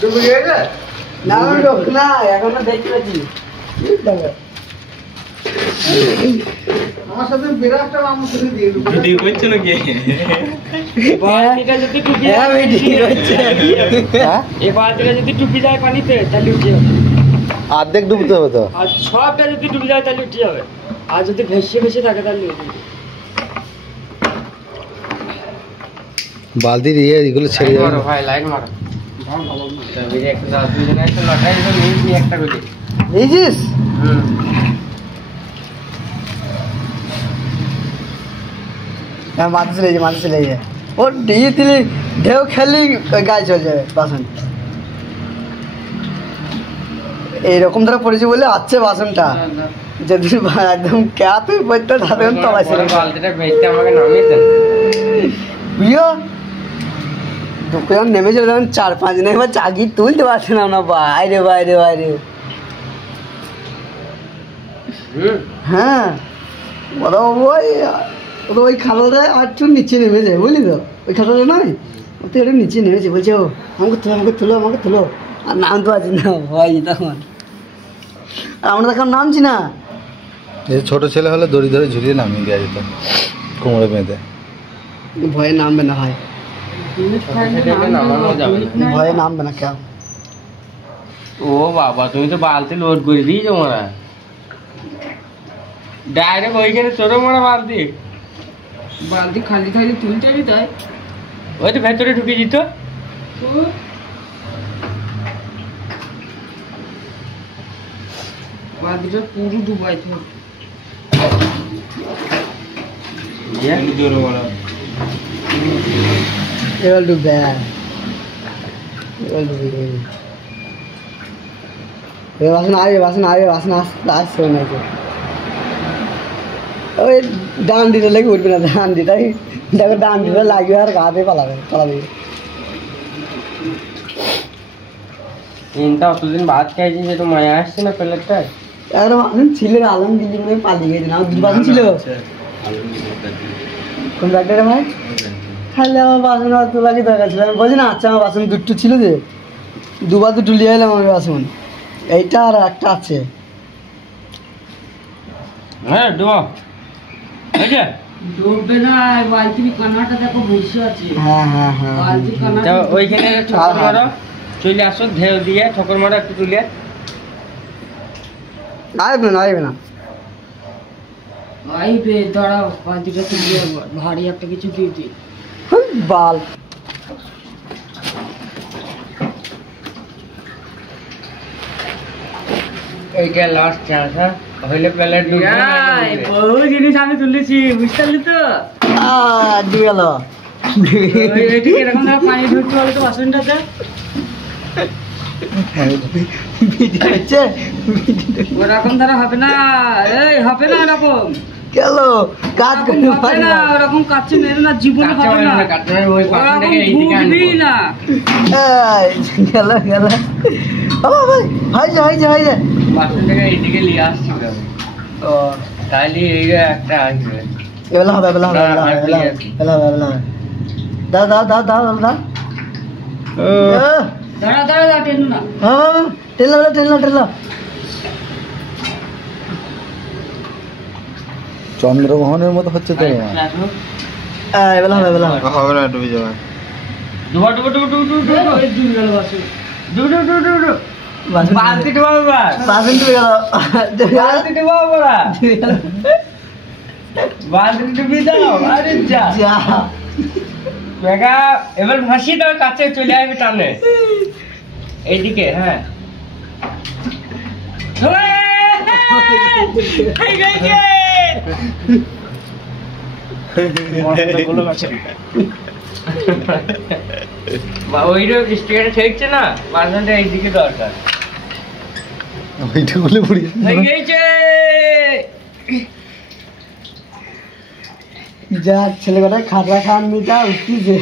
ডুবে গেছে না না এখনো দেখতে পাচ্ছি আমার সাথে বিরাটটা আমার সাথে দিয়ে দেবো ভিডিও করছো নাকি বালতিটা যদি টুপি হ্যাঁ ভিডিও করছে এই বালতিটা যদি টুপি যায় পানিতে তাহলে উঠে যাবে অর্ধেক ডুবতে হবে তো। আর সবটা যদি ডুবে যায় তাহলে উঠে যাবে আর যদি ভেসে ভেসে থাকে তাহলে উঠে যাবে। বালতির এগুলো ছেড়ে যাবে। ভাই লাইট মারো একটা দাও দুজনে একটা লটাই নিয়েছি একটা করে নিয়েছিস হ্যাঁ মাঝে চলে যায় ও ডিয়ে দিলি ঢেউ খেলি ওই গায়ে চলে যাবে বাসন এইরকম ধরে পড়েছি বলে আছে বাসনটা যদি একদম ক্যাপে পড়তো তাদের তলায় ছিল বালতিটা ভেজতে আমাকে নামিয়ে দেন বুঝিও দোকান নেমেছিল তখন 4-5 দিন এবার চাকি তুলতে পারছিলাম না বাইরে হ্যাঁ ওরা ওই খালাটা আর একটু নিচে নেমে যায় বুঝলি তো ওই খালাটা নয় ও তো একটু নিচে নেমেছে বলছে ও আমাকে তোলো আর নাম তো আছে না ভয় তখন আর আমরা তখন নামছি না এই ছোট ছেলে হলে দড়ি ধরে ঝুলিয়ে নামিয়ে দেওয়া যেত কোমরে বেঁধে। ভয়ে নামবে না হয় ভয়ে নামবে না কেউ ও বাবা তুমি তো বালতি লোড করে দিয়েছো মারা ডাইরেক্ট ওইখানে ছোট মারা বালতি বালতি খালি থাকলে তুলতে হবে তাই ওই তো ভেতরে ঢুকে দিত বালতিটা পুরো ডুবাই তো জোরে বড় এবার ডুববে বাসন আসছে মনে হচ্ছে ওই ডান দিতে লেগে উঠবে না ডান দিটাই দেখো ডান দিতে লাগবে আর গাতে পালাবে তিনটা অতদিন ভাত খাইছি সে তো মায়া আসছে না প্লেটটায় একদম আনন্দ ছিল না আলমগীর মনে পালিয়ে গেছে না দুই বাসন ছিল কোন ব্যাগটা ভাই খাইলে আমার বাসন আর তোলাকে দরকার ছিল আমি বলছি না আচ্ছা আমার বাসন দুটো ছিল যে দুবার তো ডুলিয়ে এলাম আমার বাসন এইটা আর একটা আছে হ্যাঁ ডুবো ডুববে না বালতির কানাটা দেখো বসে আছে হ্যাঁ বালতির কানাটা ওইখানে ঠকর মারো চলে আসো ঢেউ দিয়ে ঠকর মারো একটু তুলে আসবে না আইবে দাঁড়াও বালতিটা তুলে ভারী একটা কিছু দিয়ে দিই বাল এইটা লাস্ট চান্স হ্যাঁ হইলে প্লেট বহু জিনিস আমি তুলেছি বুঝতে পারলি তো দিয়ে গেল এটি এরকম ধর পানি ঢুকতে হবে তো বাসনটাতে ওরকম ধরা হবে না হবে না এরকম গেল কাজ হবে না ওরকম কাছে মেরে না জীবনে হবে না ওই পাশটাকে এইদিকে আনবো না গেল হাই যা পাশটাকে এইদিকে নিয়ে আসছি ও তাহলে এই একটা আসবে এবেলা হবে দাও দাঁড়া টেনু না টেনলা চন্দ্রগ্রহণের মতো হচ্ছে তো এবেলা হবে হবে না ডুবে যাবে। বালতি ডুবাবো বাসন ডুবে গেল বালতি ডুবাবো বালতি ডুবি দাও আরে যা যা বেগা এবার ভাসিয়ে দাও কাছে চলে আসবে টানে এইদিকে হ্যাঁ ওইটা স্টিকারটা ঠেকছে না বাসনটা এইদিকে দরকার ওইটা বলে পড়ি যা ছেলেবেলায় খাতা খান মিটা উঠতেছে